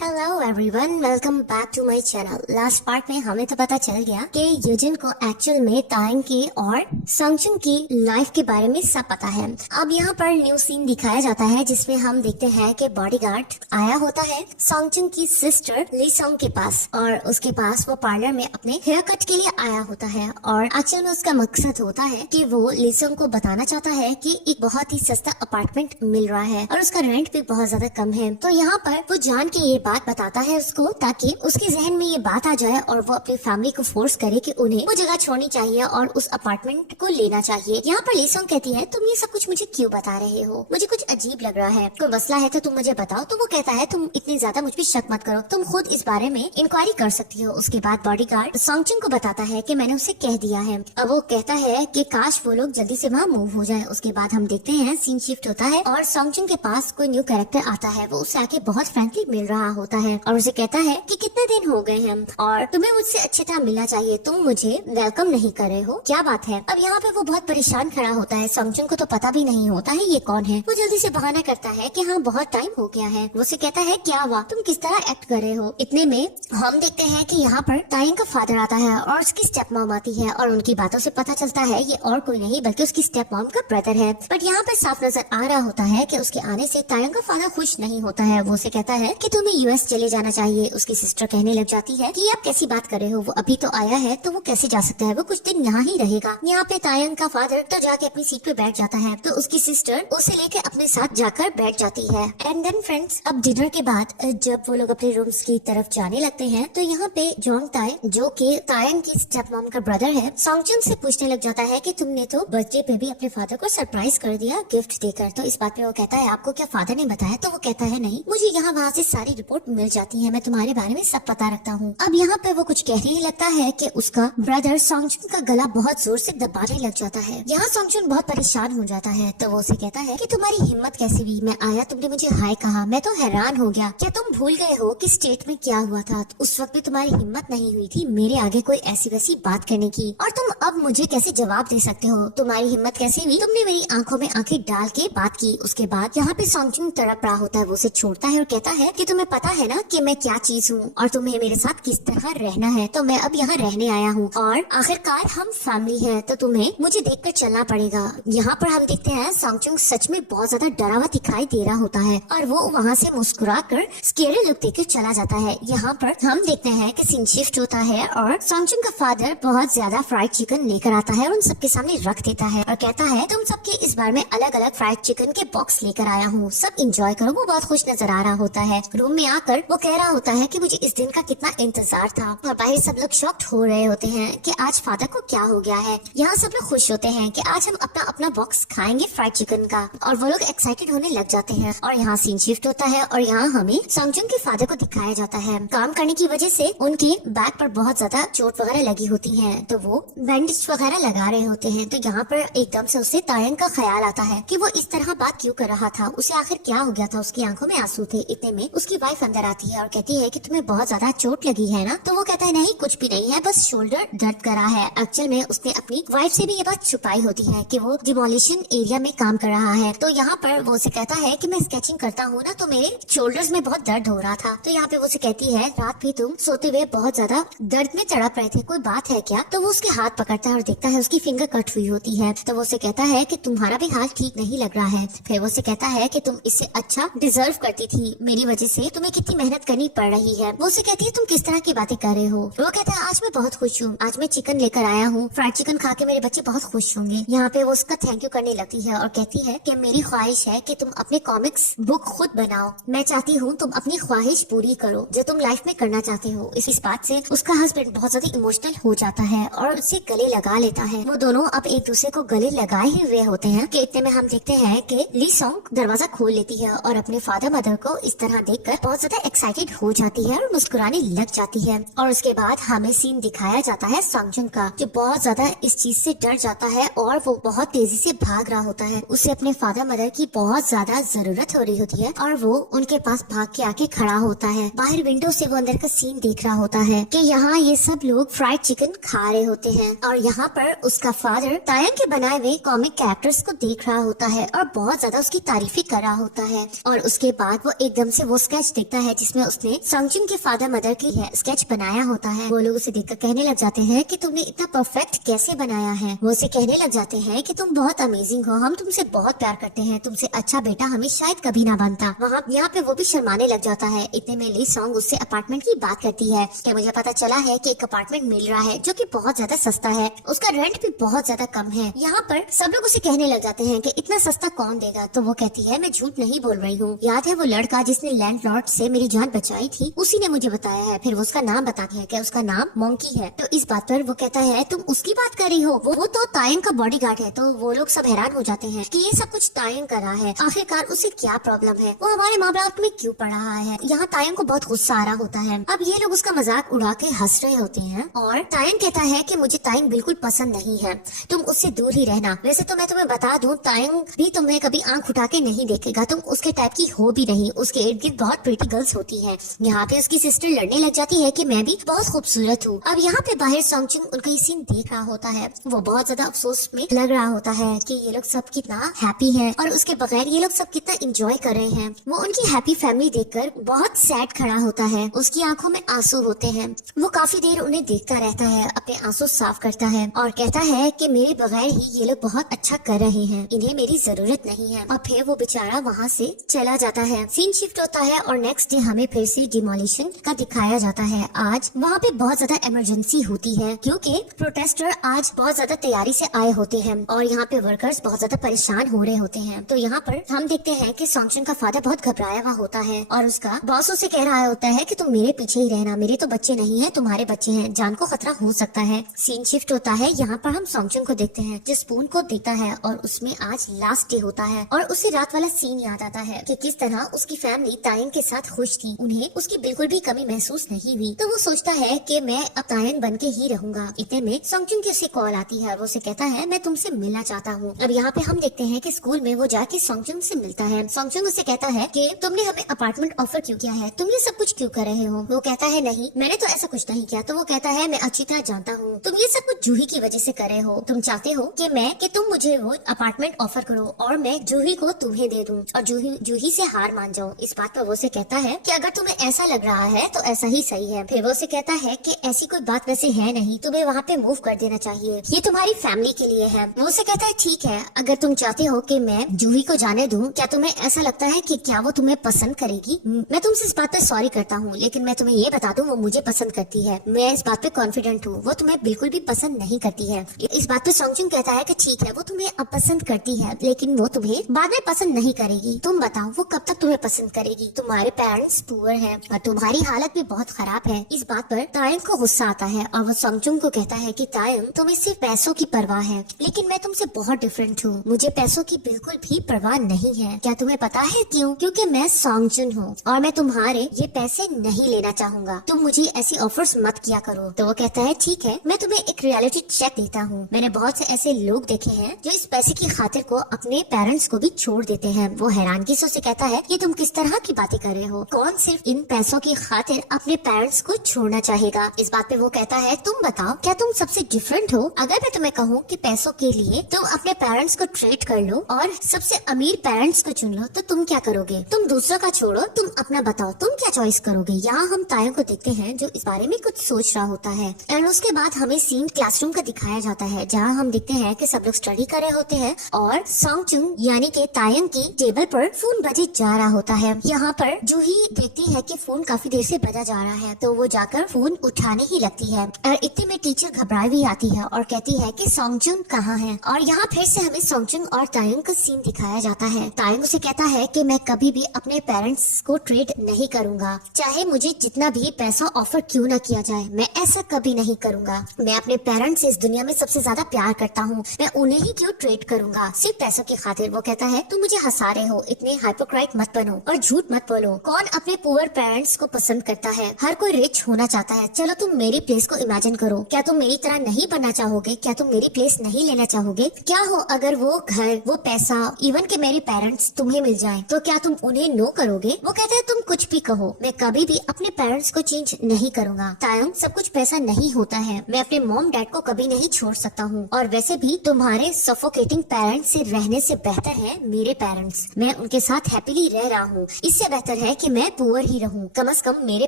Hello everyone, welcome back to my channel. Last part में हमें तो पता चल गया कि यूजिन को एक्चुअल में तायंग की और सॉन्गचुन की लाइफ के बारे में सब पता है। अब यहाँ पर न्यू सीन दिखाया जाता है जिसमें हम देखते हैं कि बॉडीगार्ड आया होता है सॉन्गचुन की सिस्टर ली सॉन्ग के पास, और उसके पास वो पार्लर में अपने हेयर कट के लिए आया होता है। और एक्चुअल में उसका मकसद होता है कि वो ली सॉन्ग को बताना चाहता है कि एक बहुत ही सस्ता अपार्टमेंट मिल रहा है और उसका रेंट भी बहुत ज्यादा कम है। तो यहाँ पर वो जान के ये बात बताता है उसको, ताकि उसके जहन में ये बात आ जाए और वो अपनी फैमिली को फोर्स करे कि उन्हें वो जगह छोड़नी चाहिए और उस अपार्टमेंट को लेना चाहिए। यहाँ पर ली सॉन्ग कहती है, तुम ये सब कुछ मुझे क्यों बता रहे हो, मुझे कुछ अजीब लग रहा है, कोई मसला है तो तुम मुझे बताओ। तो वो कहता है, तुम इतनी ज्यादा मुझ पर शक मत करो, तुम खुद इस बारे में इंक्वायरी कर सकती हो। उसके बाद बॉडीगार्ड सॉन्गचुन को बताता है कि मैंने उसे कह दिया है। अब वो कहता है कि काश वो लोग जल्दी से वहाँ मूव हो जाए। उसके बाद हम देखते हैं सीन शिफ्ट होता है और सॉन्गचुन के पास कोई न्यू कैरेक्टर आता है। वो उससे आके बहुत फ्रेंकली मिल रहा होता है और उसे कहता है कि कितने दिन हो गए हैं और तुम्हें मुझसे अच्छी तरह मिलना चाहिए, तुम मुझे वेलकम नहीं कर रहे हो, क्या बात है। अब यहाँ पे वो बहुत परेशान खड़ा होता है। सॉन्गचुन को तो पता भी नहीं होता है ये कौन है। वो जल्दी से बहाना करता है कि हाँ बहुत टाइम हो गया है। वो उसे कहता है, क्या हुआ, तुम किस तरह एक्ट कर रहे हो। इतने में हम देखते हैं कि यहाँ पर तायंग का फादर आता है और उसकी स्टेप मॉम आती है और उनकी बातों से पता चलता है ये और कोई नहीं बल्कि उसकी स्टेप मॉम का ब्रदर है। बट यहाँ पर साफ नजर आ रहा होता है कि उसके आने से तायंग का फादर खुश नहीं होता है। वो उसे कहता है कि तुम्हें यूएस चले जाना चाहिए। उसकी सिस्टर कहने लग जाती है कि आप कैसी बात कर रहे हो, वो अभी तो आया है तो वो कैसे जा सकता है, वो कुछ दिन यहाँ ही रहेगा। यहाँ पे तायंग का फादर तो जाके अपनी सीट पे बैठ जाता है तो उसकी सिस्टर उसे लेके अपने साथ जाकर बैठ जाती है। एंड देन फ्रेंड्स, अब डिनर के बाद जब वो लोग अपने रूम्स की तरफ जाने लगते हैं तो यहाँ पे जोंग ताई, जो कि तायंग की स्टेप मॉम का ब्रदर है, सॉन्गचुन से पूछने लग जाता है कि तुमने तो बर्थडे पे भी अपने फादर को सरप्राइज कर दिया गिफ्ट देकर। तो इस बात पे वो कहता है, आपको क्या फादर ने बताया। तो वो कहता है, नहीं, मुझे यहाँ वहाँ से सारी रिपोर्ट मिल जाती है, मैं तुम्हारे बारे में सब पता रखता हूँ। अब यहाँ पे वो कुछ कहने लगता है कि उसका ब्रदर सॉन्गचुन का गला बहुत जोर से दबाने लग जाता है। यहाँ सॉन्गचुन बहुत परेशान हो जाता है तो वो उसे कहता है कि तुम्हारी हिम्मत कैसे हुई, मैं आया, तुमने मुझे हाय कहा, मैं तो हैरान हो गया, क्या तुम भूल गए हो कि स्टेट में क्या हुआ था। उस वक्त भी तुम्हारी हिम्मत नहीं हुई थी मेरे आगे कोई ऐसी वैसी बात करने की, और तुम अब मुझे कैसे जवाब दे सकते हो, तुम्हारी हिम्मत कैसे हुई, तुमने मेरी आंखों में आंखें डाल के बात की। उसके बाद यहाँ पे सॉन्गचुन तड़प रहा होता है, वो उसे छोड़ता है और कहता है कि तुम्हें पता है ना कि मैं क्या चीज हूँ और तुम्हें मेरे साथ किस तरह रहना है, तो मैं अब यहाँ रहने आया हूँ और आखिरकार हम फैमिली है तो तुम्हें मुझे देखकर चलना पड़ेगा। यहाँ पर हम देखते हैं सॉन्गचुन सच में बहुत ज्यादा डरा हुआ दिखाई दे रहा होता है और वो वहाँ से मुस्कुराकर स्केरी लुक देकर चला जाता है। यहाँ पर हम देखते हैं कि सीन शिफ्ट होता है और सॉन्गचुन का फादर बहुत ज्यादा फ्राइड चिकन लेकर आता है और उन सबके सामने रख देता है और कहता है, तुम सबके इस बार में अलग अलग फ्राइड चिकन के बॉक्स लेकर आया हूँ, सब इंजॉय करो। वो बहुत खुश नजर आ रहा होता है। रूम में आकर वो कह रहा होता है कि मुझे इस दिन का कितना इंतजार था, और बाहर सब लोग शॉक्ड हो रहे होते हैं कि आज फादर को क्या हो गया है। यहाँ सब लोग खुश होते हैं कि आज हम अपना अपना बॉक्स खाएंगे फ्राइड चिकन का, और वो लोग एक्साइटेड होने लग जाते हैं। और यहाँ सीन शिफ्ट होता है और यहाँ हमें सॉन्गचुन के फादर को दिखाया जाता है। काम करने की वजह से उनकी बैक पर बहुत ज्यादा चोट वगैरह लगी होती है तो वो बैंडेज वगैरह लगा रहे होते हैं। तो यहाँ पर एकदम से उसे तायंग का ख्याल आता है कि वो इस तरह बात क्यों कर रहा था, उसे आखिर क्या हो गया था। उसकी आंखों में आंसू थे। इतने में उसकी वाइफ अंदर आती है और कहती है कि तुम्हें बहुत ज्यादा चोट लगी है ना। तो वो कहता है, नहीं कुछ भी नहीं है, बस शोल्डर दर्द कर रहा है। एक्चुअल में उसने अपनी वाइफ से भी ये बात छुपाई होती है कि वो डिमोलिशन एरिया में काम कर रहा है। तो यहाँ पर वो उसे कहता है कि मैं स्केचिंग करता हूँ ना तो मेरे शोल्डर्स में बहुत दर्द हो रहा था। तो यहाँ पे वो उसे कहती है, रात भी तुम सोते हुए बहुत ज्यादा दर्द में तड़प रहे थे, कोई बात है क्या। तो वो उसके हाथ पकड़ता है और देखता है उसकी फिंगर कट हुई होती है। तो वो उसे कहता है कि तुम्हारा भी हाल ठीक नहीं लग रहा है। फिर वो उसे कहता है कि तुम इससे अच्छा डिजर्व करती थी, मेरी वजह से तुम्हें कितनी मेहनत करनी पड़ रही है। वो उसे कहती है, तुम किस तरह की बातें कर रहे हो। वो कहता है, आज मैं बहुत खुश हूँ, आज मैं चिकन लेकर आया हूँ, फ्राइड चिकन खा के मेरे बच्चे बहुत खुश होंगे। यहाँ पे वो उसका थैंक यू करने लगती है और कहती है कि मेरी ख्वाहिश है कि तुम अपने कॉमिक्स बुक खुद बनाओ, मैं चाहती हूँ तुम अपनी ख्वाहिश पूरी करो जो तुम लाइफ में करना चाहते हो। इस बात से उसका हस्बैंड बहुत ज्यादा इमोशनल हो जाता है और उससे गले लगा लेता है। वो दोनों अब एक दूसरे को गले लगाए ही हुए होते हैं कि इतने में हम देखते हैं कि ली सॉन्ग दरवाजा खोल लेती है और अपने फादर मदर को इस तरह देखकर बहुत ज्यादा एक्साइटेड हो जाती है और मुस्कुराने लग जाती है। और उसके बाद हमें सीन दिखाया जाता है सॉन्गचुन का, जो बहुत ज्यादा इस चीज से डर जाता है और वो बहुत तेजी से भाग रहा होता है। उसे अपने फादर मदर की बहुत ज्यादा जरूरत हो रही होती है और वो उनके पास भाग के आके खड़ा होता है। बाहर विंडो से वो अंदर का सीन देख रहा होता है कि यहाँ ये सब लोग फ्राइड चिकन खा रहे होते हैं और यहाँ पर उसका फादर तायंग के बनाए हुए कॉमिक कैरेक्टर्स को देख रहा होता है और बहुत ज्यादा उसकी तारीफी कर रहा होता है। और उसके बाद वो एकदम से वो स्केच देख देखता है जिसमें उसने संगजुन के फादर मदर की स्केच बनाया होता है। वो लोग उसे देखकर कहने लग जाते हैं कि तुमने इतना परफेक्ट कैसे बनाया है। वो उसे कहने लग जाते हैं कि तुम बहुत अमेजिंग हो, हम तुमसे बहुत प्यार करते हैं, तुमसे अच्छा बेटा हमें शायद कभी ना बनता। वहाँ यहाँ पे वो भी शर्माने लग जाता है। इतने में ली सॉन्ग उससे अपार्टमेंट की बात करती है कि मुझे पता चला है कि एक अपार्टमेंट मिल रहा है जो कि बहुत ज्यादा सस्ता है, उसका रेंट भी बहुत ज्यादा कम है। यहाँ पर सब लोग उसे कहने लग जाते हैं कि इतना सस्ता कौन देगा। तो वो कहती है मैं झूठ नहीं बोल रही हूँ, याद है वो लड़का जिसने लैंडलॉर्ड से मेरी जान बचाई थी, उसी ने मुझे बताया है। फिर वो उसका नाम बताती है कि उसका नाम मोंकी है। तो इस बात पर वो कहता है तुम उसकी बात कर रही हो, वो तो तायंग का बॉडीगार्ड है। तो वो लोग सब हैरान हो जाते हैं कि ये सब कुछ तायंग कर रहा है, आखिरकार उसे क्या प्रॉब्लम है, वो हमारे माँ बाप में क्यों पड़ रहा है। यहाँ तायंग को बहुत गुस्सा आ रहा होता है। अब ये लोग उसका मजाक उड़ा के हंस रहे होते हैं और तायंग कहता है कि मुझे तायंग बिल्कुल पसंद नहीं है, तुम उससे दूर ही रहना। वैसे तो मैं तुम्हें बता दूं तायंग भी तुम्हें कभी आंख उठा के नहीं देखेगा, तुम उसके टाइप की हो भी नहीं, उसके इर्द गिर्द बहुत प्रीटी गर्ल्स होती है। यहाँ पे उसकी सिस्टर लड़ने लग जाती है कि मैं भी बहुत खूबसूरत हूँ। अब यहाँ पे बाहर सॉन्गजुन उनका ये सीन देख रहा होता है, वो बहुत ज्यादा अफसोस में लग रहा होता है कि ये लोग सब कितना हैप्पी है और उसके बगैर ये लोग सब कितना एंजॉय कर रहे हैं। वो उनकी हैप्पी फैमिली देखकर बहुत सैड खड़ा होता है, उसकी आंखों में आंसू होते हैं। वो काफी देर उन्हें देखता रहता है, अपने आंसू साफ करता है और कहता है कि मेरे बगैर ही ये लोग बहुत अच्छा कर रहे हैं, इन्हें मेरी जरूरत नहीं है। और फिर वो बेचारा वहाँ से चला जाता है। सीन शिफ्ट होता है और नेक्स्ट डे हमें फिर से डिमोलिशन का दिखाया जाता है। आज वहाँ पे बहुत ज्यादा इमरजेंसी होती है क्योंकि प्रोटेस्टर आज बहुत ज्यादा तैयारी से आए होते हैं और यहाँ पे वर्कर्स बहुत ज्यादा परेशान हो रहे होते हैं। तो यहाँ पर हम देखते हैं कि सॉन्गजुन का फादर बहुत घबराया हुआ होता है और उसका बॉस उसे कह रहा होता है कि तुम मेरे पीछे ही रहना, मेरे तो बच्चे नहीं है, तुम्हारे बच्चे हैं, जान को खतरा हो सकता है। सीन शिफ्ट होता है, यहाँ पर हम सॉन्गजुन को देखते हैं जो स्पून को देता है और उसमें आज लास्ट डे होता है और उसे रात वाला सीन याद आता है कि किस तरह उसकी फैमिली तायंग के साथ खुश थी, उन्हें उसकी बिल्कुल भी कमी महसूस नहीं हुई। तो वो सोचता है कि मैं अब तायंग बन के ही रहूंगा। इतने में सॉन्गजुन की उसे कॉल आती है और वो उसे कहता है मैं तुमसे मिलना चाहता हूँ। अब यहाँ पे हम देखते हैं कि स्कूल में वो जाके सॉन्गजुन से मिलता है। सॉन्गजुन उसे कहता है कि तुमने हमें अपार्टमेंट ऑफर क्यों किया है, तुम ये सब कुछ क्यों कर रहे हो। वो कहता है नहीं, मैंने तो ऐसा कुछ नहीं किया। तो वो कहता है मैं अच्छी तरह जानता हूँ, तुम ये सब कुछ जूही की वजह से कर रहे हो। तुम चाहते हो कि तुम मुझे वो अपार्टमेंट ऑफर करो और मैं जूही को तुम्हें दे दूं और जूही से हार मान जाओ। इस बात पर वो से कहता है कि अगर तुम्हें ऐसा लग रहा है तो ऐसा ही सही है। फिर वो से कहता है कि ऐसी कोई बात वैसे है नहीं, तुम्हें वहाँ पे मूव कर देना चाहिए, ये तुम्हारी फैमिली के लिए है। वो से कहता है ठीक है, अगर तुम चाहते हो कि मैं जूही को जाने दूं, क्या तुम्हें ऐसा लगता है कि क्या वो तुम्हें पसंद करेगी। मैं तुमसे इस बात पे सॉरी करता हूँ, लेकिन मैं तुम्हें ये बता दूं वो मुझे पसंद करती है, मैं इस बात पे कॉन्फिडेंट हूँ, वो तुम्हें बिल्कुल भी पसंद नहीं करती है। इस बात पे सॉन्गजुन कहता है कि ठीक है वो तुम्हें अब पसंद करती है लेकिन वो तुम्हें बाद में पसंद नहीं करेगी। तुम बताओ वो कब तक तुम्हें पसंद करेगी, तुम्हारे पेरेंट्स पुअर हैं और तुम्हारी हालत भी बहुत खराब है। इस बात पर तायंग को गुस्सा आता है और वो सॉन्गजुन को कहता है कि तायंग तुम्हें सिर्फ पैसों की परवाह है, लेकिन मैं तुमसे बहुत डिफरेंट हूँ, मुझे पैसों की बिल्कुल भी परवाह नहीं है। क्या तुम्हें पता है क्यों? क्योंकि मैं सॉन्गजुन हूँ और मैं तुम्हारे ये पैसे नहीं लेना चाहूंगा, तुम मुझे ऐसी ऑफर्स मत किया करो। तो वो कहता है ठीक है, मैं तुम्हें एक रियलिटी चेक देता हूँ। मैंने बहुत से ऐसे लोग देखे हैं जो इस पैसे की खातिर को अपने पेरेंट्स को भी छोड़ देते हैं। वो हैरानगी से उसे कहता है ये तुम किस तरह की बातें कर रहे हो, कौन सिर्फ इन पैसों की खातिर अपने पेरेंट्स को छोड़ना चाहेगा। इस बात पे वो कहता है तुम बताओ क्या तुम सबसे डिफरेंट हो। अगर मैं तुम्हें कहूँ कि पैसों के लिए तुम अपने पेरेंट्स को ट्रेड कर लो और सबसे अमीर पेरेंट्स को चुन लो तो तुम क्या करोगे। तुम दूसरों का छोड़ो, तुम अपना बताओ तुम क्या चॉइस करोगे। यहाँ हम तायंग को देखते हैं जो इस बारे में कुछ सोच रहा होता है और उसके बाद हमें सीन क्लासरूम का दिखाया जाता है जहाँ हम देखते हैं कि सब लोग स्टडी कर रहे होते हैं और सॉन्गजुन यानी कि तायंग की टेबल पर फोन बजे जा रहा होता है। यहाँ पर जूही देखती है कि फोन काफी देर से बजा जा रहा है तो वो जाकर फोन उठाने ही लगती है और इतने में टीचर घबराई हुई आती है और कहती है कि सॉन्गजुन कहाँ है। और यहाँ फिर से हमें सॉन्गजुन और तायंग का सीन दिखाया जाता है। तायंग उसे कहता है कि मैं कभी भी अपने पेरेंट्स को ट्रेड नहीं करूंगा, चाहे मुझे जितना भी पैसा ऑफर क्यों न किया जाए, मैं ऐसा कभी नहीं करूंगा। मैं अपने पेरेंट्स से इस दुनिया में सबसे ज्यादा प्यार करता हूँ, मैं उन्हें ही क्यों ट्रेड करूंगा सिर्फ पैसों की खातिर। वो कहता है तुम मुझे हंसा रहे हो, इतने हाइपोक्राइट मत बनो और झूठ मत बोलो। कौन अपने पुअर पेरेंट्स को पसंद करता है, हर कोई रिच होना चाहता है। चलो तुम मेरी प्लेस को इमेजिन करो, क्या तुम मेरी तरह नहीं बनना चाहोगे, क्या तुम मेरी प्लेस नहीं लेना चाहोगे। क्या हो अगर वो घर, वो पैसा, इवन के मेरे पेरेंट्स तुम्हें मिल जाए तो क्या तुम उन्हें नो करोगे। वो कहता है तुम कुछ भी कहो, मैं कभी भी अपने पेरेंट्स को चेंज नहीं करूंगा। तायंग सब कुछ पैसा नहीं होता है, मैं अपने मॉम डैड को कभी नहीं छोड़ सकता हूँ और वैसे भी तुम्हारे सफोकेटिंग पेरेंट्स से रहने से बेहतर है मेरे पेरेंट्स, मैं उनके साथ हैप्पीली रह रहा हूँ। इससे बेहतर है कि मैं पुअर ही रहूं, कम से कम मेरे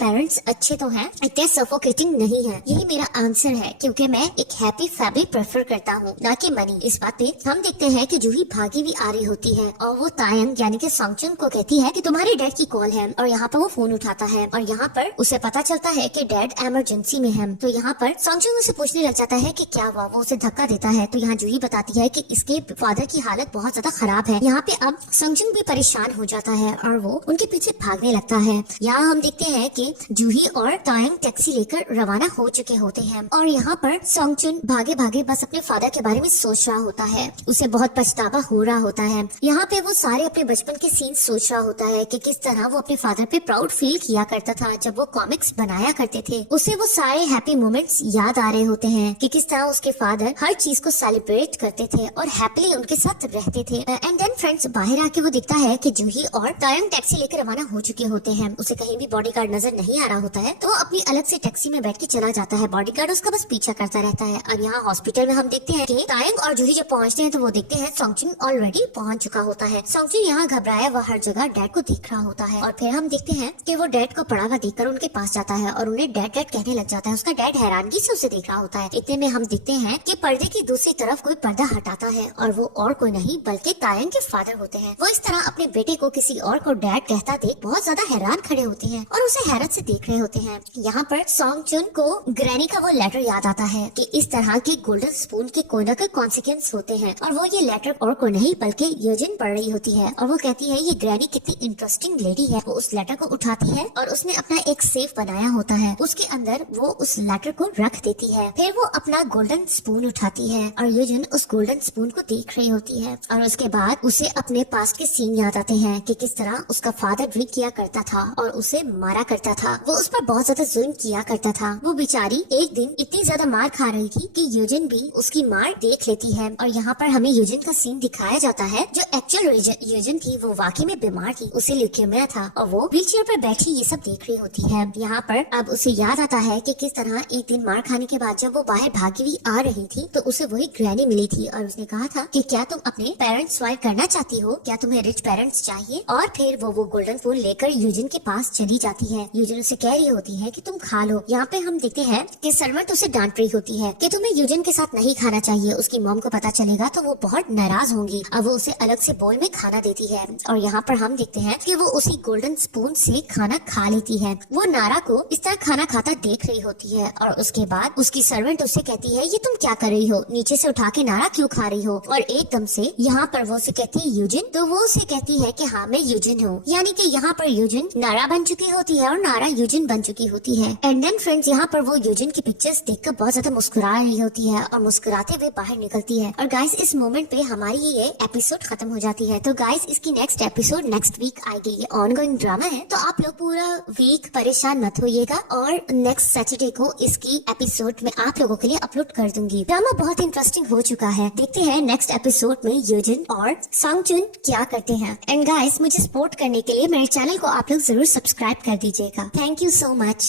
पेरेंट्स अच्छे तो हैं, इतने सफोकेटिंग नहीं है। यही मेरा आंसर है, क्योंकि मैं एक हैप्पी फैमिली प्रेफर करता हूँ, ना कि मनी। इस बात पे हम देखते हैं कि जूही भागी हुई आ रही होती है और वो तायंग यानी कि सॉन्गचुन को कहती है कि तुम्हारे डैड की कॉल है, और यहाँ पर वो फोन उठाता है और यहाँ पर उसे पता चलता है कि डैड इमरजेंसी में है। तो यहाँ पर सॉन्गचुन उसे पूछने लग जाता है कि क्या हुआ, वो उसे धक्का देता है। तो यहाँ जूही बताती है कि इसके फादर की हालत बहुत ज्यादा खराब है। यहाँ पे अब सॉन्गचुन भी परेशान हो जाता है और वो उनके पीछे भागने लगता है। यहाँ हम देखते हैं कि जूही और तायंग टैक्सी लेकर रवाना हो चुके होते हैं और यहाँ पर सॉन्गचुन भागे भागे बस अपने फादर के बारे में सोच रहा होता है। उसे बहुत पछतावा हो रहा होता है। यहाँ पे वो सारे अपने बचपन के सीन सोच रहा होता है कि किस तरह वो अपने फादर पे प्राउड फील किया करता था जब वो कॉमिक्स बनाया करते थे। उसे वो सारे हैप्पी मोमेंट्स याद आ रहे होते हैं कि किस तरह उसके फादर हर चीज को सेलिब्रेट करते थे और हैप्पीली उनके साथ रहते थे। एंड देन फ्रेंड्स, बाहर आके वो दिखता है कि जूही और तायंग टैक्सी लेकर रवाना हो चुके होते हैं। उसे कहीं भी बॉडीगार्ड नजर नहीं आ रहा होता है, तो वो अपनी अलग से टैक्सी में बैठ के चला जाता है। बॉडीगार्ड उसका बस पीछा करता रहता है। और यहाँ हॉस्पिटल में हम देखते हैं कि तायंग और जूही जब पहुंचते हैं तो वो देखते हैं सॉन्गचुन ऑलरेडी पहुंच चुका होता है। सॉन्गचुन यहाँ घबराया हुआ हर जगह डैड को देख रहा होता है और फिर हम देखते हैं कि वो डैड को पड़ा हुआ देखकर उनके पास जाता है और उन्हें डैड डैड कहने लग जाता है। उसका डैड हैरानगी से उसे देख रहा होता है। इतने में हम देखते हैं कि पर्दे की दूसरी तरफ कोई पर्दा हटाता है और वो और कोई नहीं बल्कि तायंग के फादर होते हैं। वो इस तरह अपने बेटे को किसी और को डैड कहता देख बहुत ज्यादा हैरान खड़े होते हैं और उसे हैरत से देख रहे होते हैं। यहाँ पर सॉन्गचुन को ग्रैनी का वो लेटर याद आता है कि इस तरह के गोल्डन स्पून के कोई न कोई कॉन्सिक्वेंस होते हैं और वो ये लेटर और को नहीं बल्कि यूजिन पढ़ रही होती है और वो कहती है ये ग्रैनी कितनी इंटरेस्टिंग लेडी है। वो उस लेटर को उठाती है और उसने अपना एक सेफ बनाया होता है, उसके अंदर वो उस लेटर को रख देती है। फिर वो अपना गोल्डन स्पून उठाती है और यूजिन उस गोल्डन स्पून को देख रही होती है और उसके बाद उसे अपने पास के सीन याद आते हैं कि किस तरह उसका फादर ड्रिंक किया करता था और उसे मारा करता था। वो उस पर बहुत ज्यादा जुल्म किया करता था। वो बेचारी एक दिन इतनी ज्यादा मार खा रही थी कि यूजिन भी उसकी मार देख लेती है और यहाँ पर हमें यूजिन का सीन दिखाया जाता है। जो एक्चुअल यूजिन थी वो वाकई में बीमार थी, उसे ल्यूकेमिया था और वो व्हीलचेयर पर बैठी ये सब देख रही होती है। यहाँ पर अब उसे याद आता है कि किस तरह एक दिन मार खाने के बाद जब वो बाहर भागी हुई आ रही थी तो उसे वही ग्रैनी मिली थी और उसने कहा था कि क्या तुम अपने पेरेंट्स स्वाइप करना चाहती हो, क्या तुम्हें रिच पेरेंट्स चाहिए। और फिर वो गोल्डन फूल लेकर यूजिन के पास चली जाती है। यूजिन उसे कह रही होती है कि तुम खा लो। यहाँ पे हम देखते हैं कि सर्वेंट उसे डांट रही होती है कि तुम्हें यूजिन के साथ नहीं खाना चाहिए, उसकी मॉम को पता चलेगा तो वो बहुत नाराज होंगी। अब वो उसे अलग से बोल में खाना देती है और यहाँ पर हम देखते हैं कि वो उसी गोल्डन स्पून से खाना खा लेती है। वो नारा को इस तरह खाना खाता देख रही होती है और उसके बाद उसकी सर्वेंट उसे कहती है ये तुम क्या कर रही हो, नीचे से उठा के नारा क्यों खा रही हो। और एकदम से यहाँ पर वो उसे कहती है यूजिन, तो वो उसे कहती है कि हाँ मैं यूजिन हूँ, यानी कि यहाँ पर यूजिन नारा बन चुकी होती है और नारा यूजिन बन चुकी होती है। एंड देन फ्रेंड्स, यहाँ पर वो यूजिन की पिक्चर्स देखकर बहुत ज्यादा मुस्कुरा रही होती है और मुस्कुराते हुए बाहर निकलती है। और गाइस इस मोमेंट पे हमारी ये एपिसोड खत्म हो जाती है। तो गाइस इसकी नेक्स्ट एपिसोड नेक्स्ट वीक आएगी। ये ऑनगोइंग ड्रामा है तो आप लोग पूरा वीक परेशान मत होइएगा और नेक्स्ट सैटरडे को इसकी एपिसोड में आप लोगों के लिए अपलोड कर दूंगी। ड्रामा बहुत इंटरेस्टिंग हो चुका है। देखते हैं नेक्स्ट एपिसोड में यूजिन और सॉन्गचुन क्या करते हैं। एंड गाइस मुझे सपोर्ट करने के लिए मेरे चैनल को आप लोग जरूर सब्सक्राइब कर दीजिएगा। Thank you so much.